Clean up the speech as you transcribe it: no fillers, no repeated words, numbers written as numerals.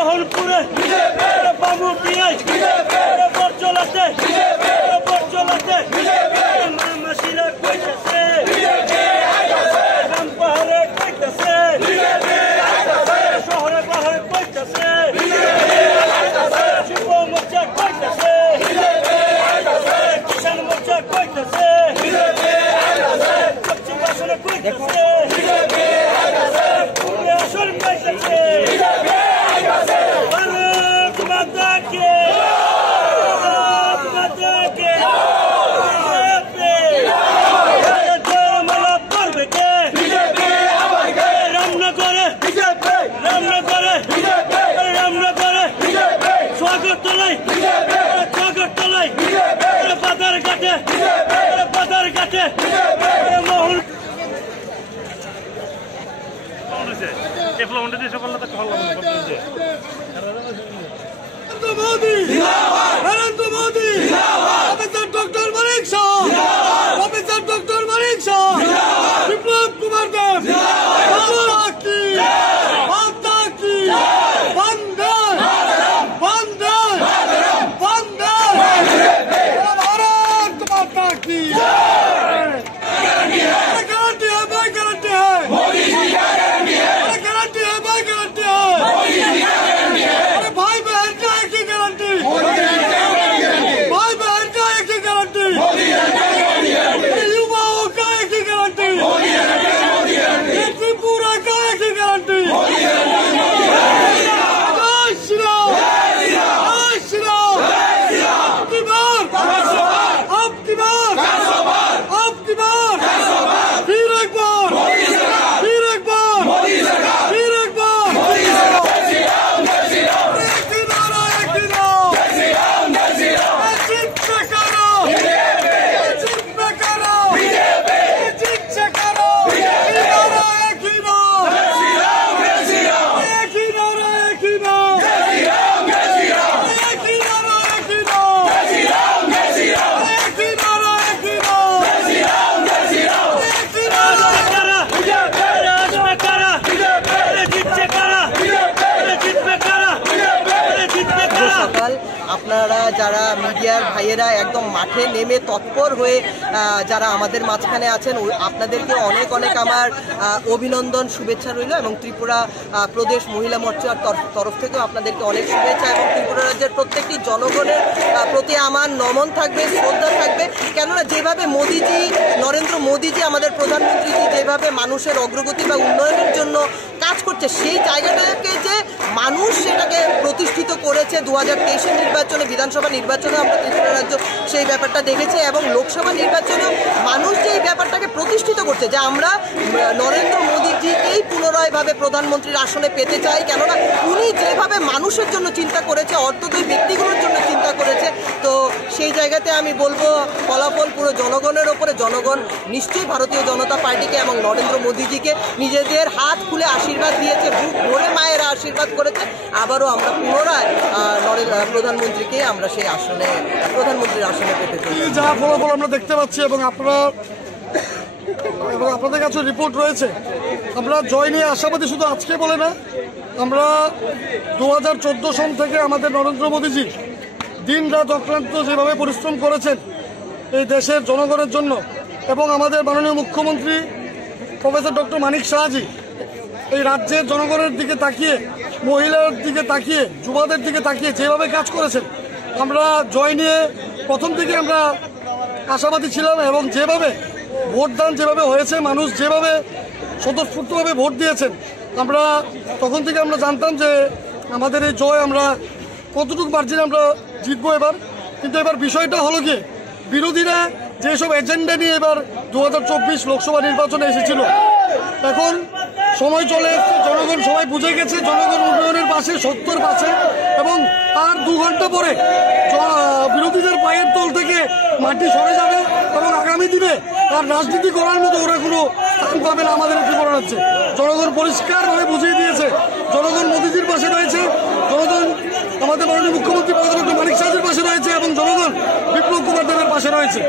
মোহনপুরে বামুটিয়ায় বরচলাতে মামাসিরা কইতেছে গ্রাম পাহাড়ে কইতেছে শহরে পাহাড়ে কইতেছে যুব মোর্চা কইতেছে কিষান মোর্চা কইতেছে পশ্চিম আসনে কইতেছে আসন কইতেছে Narendra Modi officer doctor Malik Shah officer doctor Malik Shah Biplab Kumar Deb माता की वंदे वंदे वंदे भारत माता की गारंटी है भाई गारंटी है मोदी जी गारंटी है गारंटी है भाई गारंटी है मोदी जी गारंटी है अरे भाई बहन का एक ही गारंटी भाई बहन का एक ही गारंटी युवाओं का एक ही गारंटी त्रिपुरा का एक ही गारंटी আপনারা যারা মিডিয়ার ভাইয়েরা একদম মাঠে নেমে তৎপর হয়ে যারা আমাদের মাঝখানে আছেন আপনাদেরকে অনেক অনেক আমার অভিনন্দন শুভেচ্ছা রইল এবং ত্রিপুরা প্রদেশ মহিলা মোর্চার তরফ থেকেও আপনাদেরকে অনেক শুভেচ্ছা এবং ত্রিপুরা রাজ্যের প্রত্যেকটি জনগণের প্রতি আমার নমন থাকবে, শ্রদ্ধা থাকবে। কেননা যেভাবে মোদিজি, নরেন্দ্র মোদিজি আমাদের প্রধানমন্ত্রীজি যেভাবে মানুষের অগ্রগতি বা উন্নয়নের জন্য কাজ করছে, সেই জায়গাটাকে যে মানুষ সেটাকে প্রতিষ্ঠিত করেছে 2023-এর নির্বাচনে, বিধানসভা নির্বাচনে আমরা ত্রিপুরা রাজ্য সেই ব্যাপারটা দেখেছে এবং লোকসভা নির্বাচনেও মানুষ যে এই ব্যাপারটাকে প্রতিষ্ঠিত করছে যে আমরা নরেন্দ্র মোদিজিকেই পুনরায়ভাবে প্রধানমন্ত্রীর আসনে পেতে চাই। কেননা উনি যেভাবে মানুষের জন্য চিন্তা করেছে, অর্থোদয় ব্যক্তিগুলোর জন্য চিন্তা করেছে, তো সেই জায়গাতে আমি বলবো ফলাফল পুরো জনগণের ওপরে। জনগণ নিশ্চয়ই ভারতীয় জনতা পার্টিকে এবং নরেন্দ্র মোদিজিকে নিজেদের হাত খুলে আশীর্বাদ দিয়েছে, বুক ভরে মায়েরা আশীর্বাদ করেছে। আবারও আমরা পুনরায় প্রধানমন্ত্রীকে আমরা সেই আসনে, প্রধানমন্ত্রীর আসনে পেতে চাই। যা ফলাফল আমরা দেখতে পাচ্ছি এবং আপনাদের কাছে রিপোর্ট রয়েছে, আমরা জয় নিয়ে আশাবাদী। শুধু আজকে বলে না, আমরা 2014 সন থেকে আমাদের নরেন্দ্র মোদীজি দিন রাত অক্লান্ত যেভাবে পরিশ্রম করেছেন এই দেশের জনগণের জন্য, এবং আমাদের মাননীয় মুখ্যমন্ত্রী প্রফেসর ডক্টর মানিক শাহজি এই রাজ্যের জনগণের দিকে তাকিয়ে, মহিলার দিকে তাকিয়ে, যুবাদের দিকে তাকিয়ে যেভাবে কাজ করেছেন, আমরা জয় নিয়ে প্রথম থেকে আমরা আশাবাদী ছিলাম। এবং যেভাবে ভোটদান যেভাবে হয়েছে, মানুষ যেভাবে স্বতঃস্ফূর্তভাবে ভোট দিয়েছেন, আমরা তখন থেকে আমরা জানতাম যে আমাদের এই জয় আমরা কতটুকু মার্জিনে আমরা জিতবো এবার। কিন্তু এবার বিষয়টা হলো কি, বিরোধীরা যেসব এজেন্ডা নিয়ে এবার 2024 লোকসভা নির্বাচনে এসেছিল, এখন সময় চলে এসছে, জনগণ সবাই বুঝে গেছে জনগণ উন্নয়নের পাশে, সত্যের পাশে। এবং তার 2 ঘন্টা পরে বিরোধীদের পায়ের তল থেকে মাটি সরে যাবে এবং আগামী দিনে তার রাজনীতি করার মতো ওরা কোনো স্থান পাবে না আমাদের ত্রিপুরা রাজ্যে। জনগণ পরিষ্কারভাবে বুঝিয়ে দিয়েছে, জনগণ মোদিজির পাশে রয়েছে, জনগণ আমাদের মাননীয় মুখ্যমন্ত্রী প্রফেসর ডক্টর মানিক শাহজির পাশে রয়েছে এবং জনগণ বিপ্লব কুমার দেবের পাশে রয়েছে।